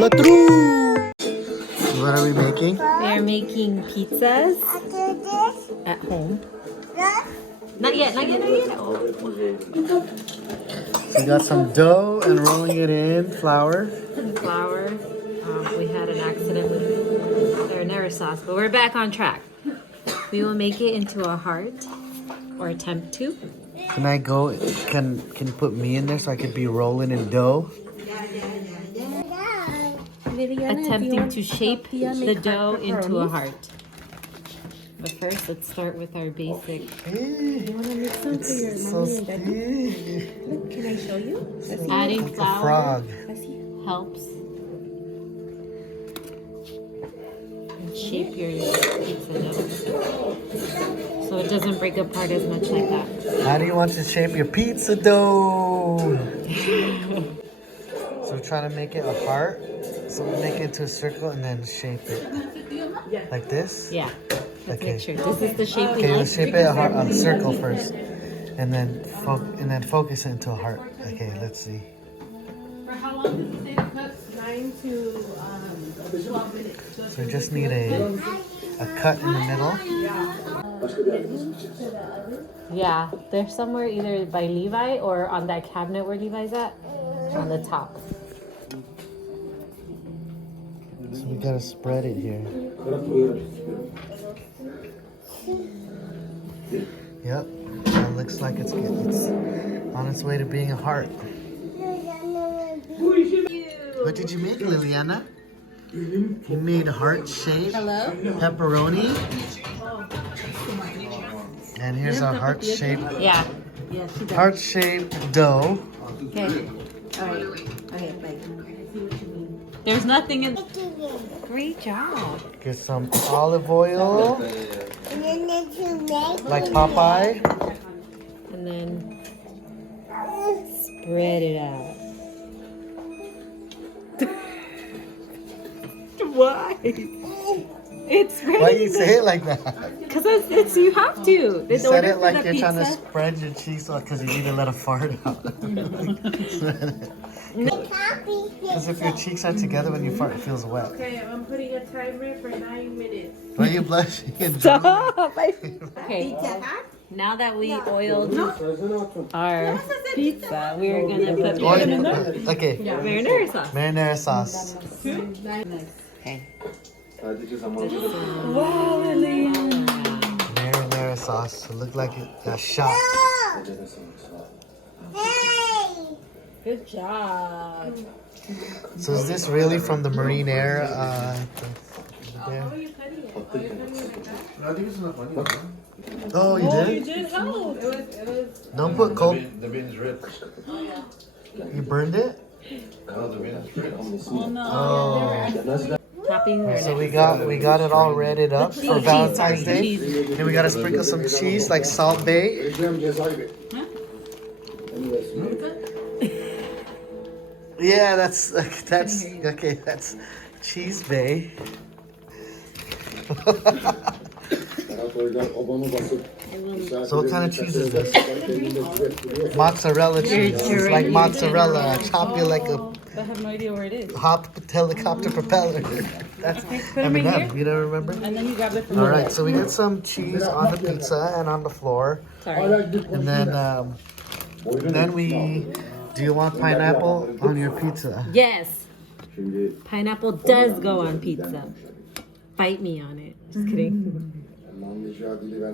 LaTruce! What are we making? They're making pizzas at home. Not yet, not yet, not yet. Oh. We got some dough and rolling it in flour. Flour. We had an accident with marinara sauce, but we're back on track. We will make it into a heart, or attempt to. Can I go? Can you put me in there so I could be rolling in dough? Attempting to shape the dough into a heart. But first, let's start with our basic. You want to make some for your mommy and daddy? Look, can I show you? Adding like flour a frog. helps. And shape your pizza dough so it doesn't break apart as much like that. How do you want to shape your pizza dough? So we're trying to make it a heart. So we make it into a circle and then shape it. Like this? Yeah. Let's Okay. make sure. This is the shape we Okay, like. let's shape it a circle first. And then focus it into a heart. Okay, let's see. For how long does it take? 9 to 12 minutes. So we just need a cut in the middle. Yeah, they're somewhere either by Levi or on that cabinet where Levi's at, on the top. So we gotta spread it here. Yep, that looks like it's on its way to being a heart. What did you make, Liliana? You made heart-shaped pepperoni. And here's our heart-shaped Yeah. heart-shaped dough. Okay. There's nothing in. Great job. Get some olive oil, like Popeye. And then spread it out. Why? It's spreading. Why you say it like that? Because it's you have to. You said it like you're trying to spread your cheese because you need to let a fart out. Because if your cheeks are together when you fart, it feels wet. Okay, I'm putting a timer for 9 minutes. Why are you blushing? Stop! Okay. Now that we oiled our pizza, we're gonna put Okay. marinara sauce. Marinara sauce. Okay. Wow, Lilian. Marinara sauce. It looked like it got shot. Good job. So is this really from the Marine Air? There? How are you cutting it? Are you cutting it like that? Oh, you You did? did help. It was. Don't put cold. The bean is red. You burned it? No, the bean is red. Oh no. Oh. Topping So we got it all redded up for Valentine's Day. And we gotta sprinkle some cheese like Salt Bay. Yeah, that's okay. That's Cheese Bay. So what kind of cheese is this? Mozzarella cheese. It's like mozzarella. Chop you like a I have no idea where it is. helicopter propeller. That's M&M. You don't remember? And then you grab it from All right, so we got some cheese on the pizza and on the floor. Sorry. And then we. Do you want pineapple on your pizza? Yes. Pineapple does go on pizza. Bite me on it. Just kidding.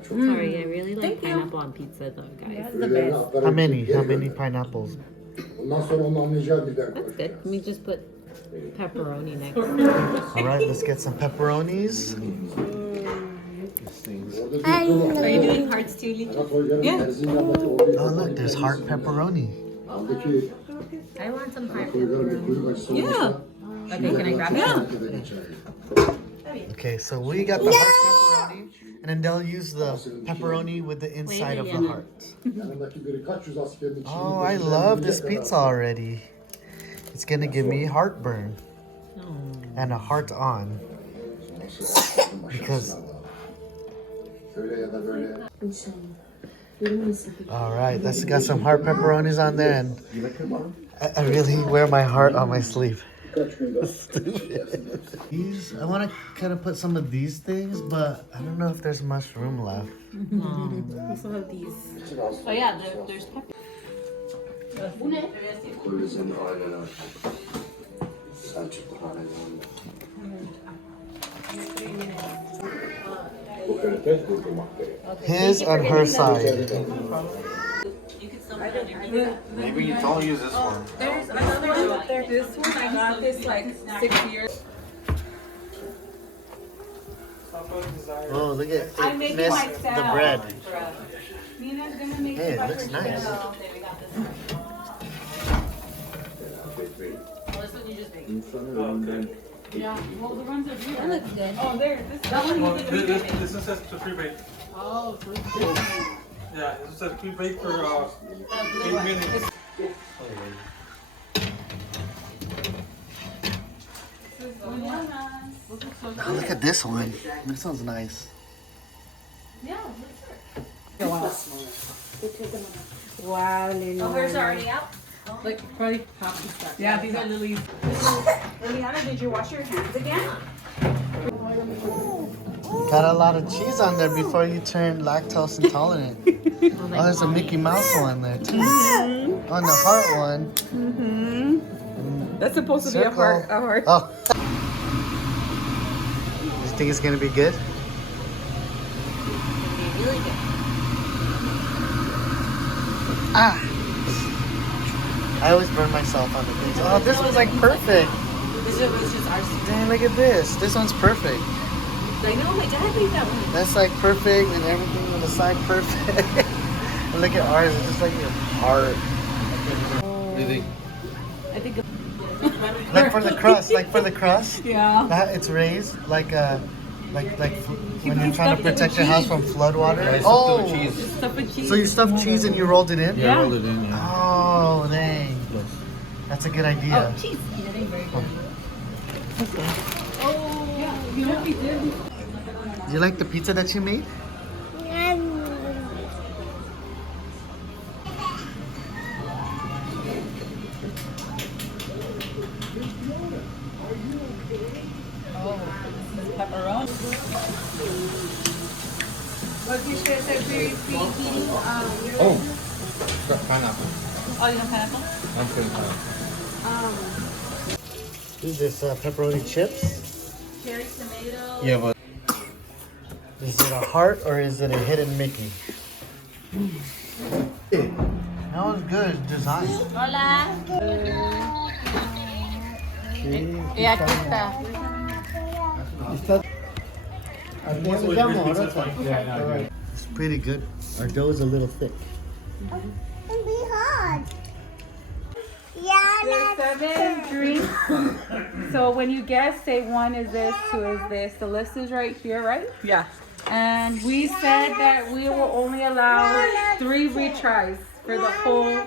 Sorry, I really like pineapple on pizza though, guys. the best. How many pineapples? That's good. Let me just put pepperoni next. All right, let's get some pepperonis. Are you doing hearts too, Lee? Yeah. Oh look, there's heart pepperoni. I want some heart pepperoni. Yeah. Okay, can I grab it? Yeah. Okay, so we got the heart pepperoni, and then they'll use the pepperoni with the inside of the heart. Oh, I love this pizza already. It's gonna give me heartburn and a heart on because. All right, let's got some heart pepperonis on there, and I really wear my heart on my sleeve. Stupid. These, I want to kind of put some of these things, but I don't know if there's much room left. We still have these. Oh yeah, there's pepper. His and her side. Maybe you don't use this one. There's another one up there. This one, I got this like 6 years. Oh, look at I'm making Miss myself. the bread. Nina's gonna make Hey, it it by looks nice. herself. Yeah, well, the ones that That looks good. Oh, there. That one you did. This one says to pre-bake. Oh, Yeah, this says pre-bake for 8 minutes. Oh, look at this one. This one's nice. Wow, Lily. Oh, hers are already out? Like, probably half the stuff. Yeah, these are Lily's. Liliana, did you wash your hands again? Got a lot of cheese on there before you turn lactose intolerant. Oh, there's a Mickey Mouse one there too. On the heart one. That's supposed to be a Circle. heart. Oh. You think it's gonna be good? Really good. Ah. I always burn myself on the things. Oh, this one's like perfect. This was just our secret. Dang, look at this. This one's perfect. I know, my dad made that one. That's like perfect and everything on the side perfect. And look at ours, it's just like your heart. What do you think? I think Like for the crust, Yeah. that it's raised like when you're trying to protect your house from floodwater. Oh, stuff with cheese. so you stuffed cheese and you rolled it in? Yeah, I rolled it in. Yeah. Oh, dang. That's a good idea. Oh, cheese. Yeah, they're very good. You know what we did? Do you like the pizza that you made? Pepperoni. What you should say pre-heating? Oh, it's got pineapple. Oh, you know pineapple? I'm putting pineapple. Is this pepperoni chips? Cherry tomato. Yeah, but Is it a heart or is it a hidden Mickey? That was good design. Hola. Y aquí está. It's pretty good. Our dough is a little thick. There's 7 drinks. So when you guess, say 1 is this, 2 is this. The list is right here, right? Yeah. And we said that we will only allow 3 retries for the whole,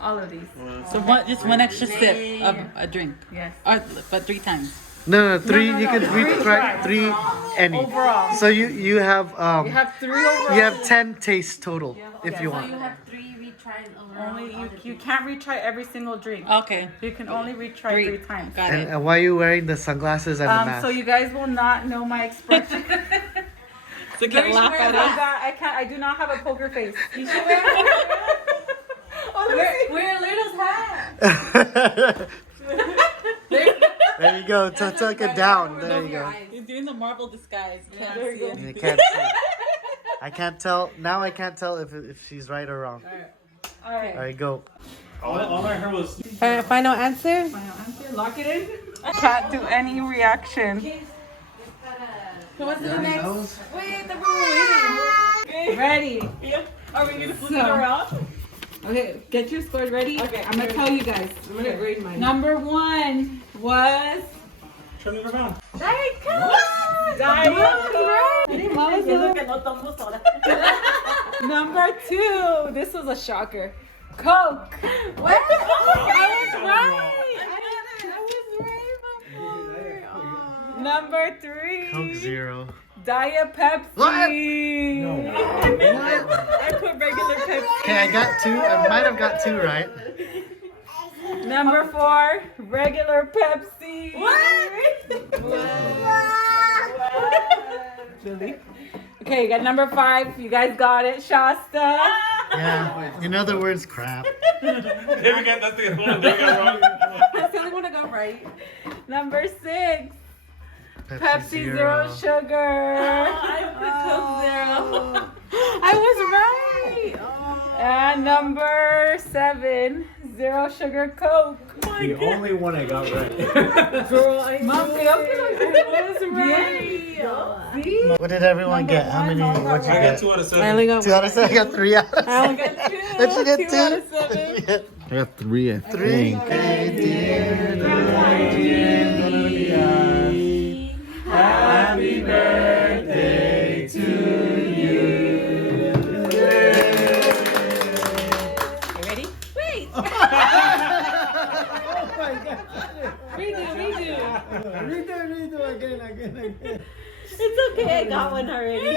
all of these. So just one extra sip of a drink. Yes. But 3 times. No, 3. No, You could three retry tries. 3 any. Overall. So you have You have 3 overall. you have 10 tastes total if you want. have 3 retries overall. Only you can't retry every single drink. Okay. You can only retry 3 times. Got it. And why are you wearing the sunglasses and the mask? So you guys will not know my expression. So you can laugh at us. I do not have a poker face. You should wear wear a Lito's hat. There you go. Tuck it down. There you go. You're doing the Marvel disguise. You can't There see you it. You can't see. I can't tell. Now I can't tell if she's right or wrong. All right. All right, go. All I heard was Final answer? Lock it in. Can't do any reaction. Who wants to go next? Wait, we're waiting. Ready? Are we going to flip So- it around? Okay, get your scores ready. Okay, I'm gonna tell you guys. I'm gonna grade mine. Number 1 was turn it around. Diet Coke. Diet Coke. Number 2. This was a shocker. Coke. What? I was right. I was right. Number 3. Coke Zero. Diet Pepsi. What? I put regular Pepsi. Okay, I got 2. I might have got 2 right. Number 4. regular Pepsi. What? Really? Okay, you got number 5. You guys got it. Shasta. Yeah, you know the word's crap. There we go. That's the only thing I wrong. That's the only one to go right. Number 6. Pepsi Zero Sugar. I put Coke Zero. I was right. And number 7. Zero Sugar Coke. The only one I got right. Mom, I was right. See? What did everyone get? How many? What'd you I got get? 2 out of I 7. only got 2 out of 7. I got 3 out of 7. I got 2. Did you get 2? out of 7. Yeah. I got 3, I 3. think. Okay, dear. Happy birthday to you. You ready? Wait. Oh my God. Redo. Redo again. It's okay, I got one already.